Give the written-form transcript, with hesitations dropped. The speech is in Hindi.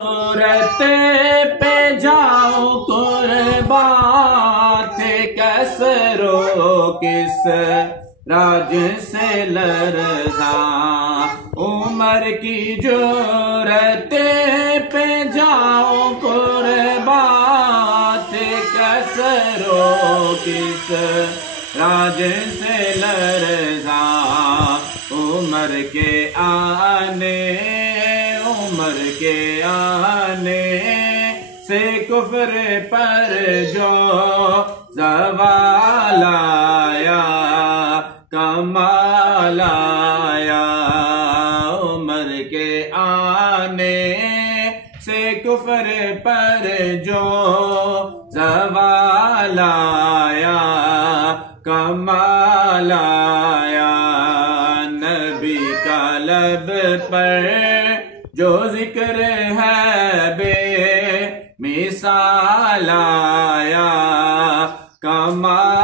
रहते पे जाओ कुर्बान थे कसरो किस राज से लरज़ा उमर की जो रहते पे जाओ कुर्बान थे कसरो किस राज से लरज़ा उमर के आने से कुफ्र पर जो ज़वाल आया कमाल आया उमर के आने से कुफ्र पर जो ज़वाल आया कमाल आया नबी का लब पर जो जिक्र है बेमिसाल आया कमाल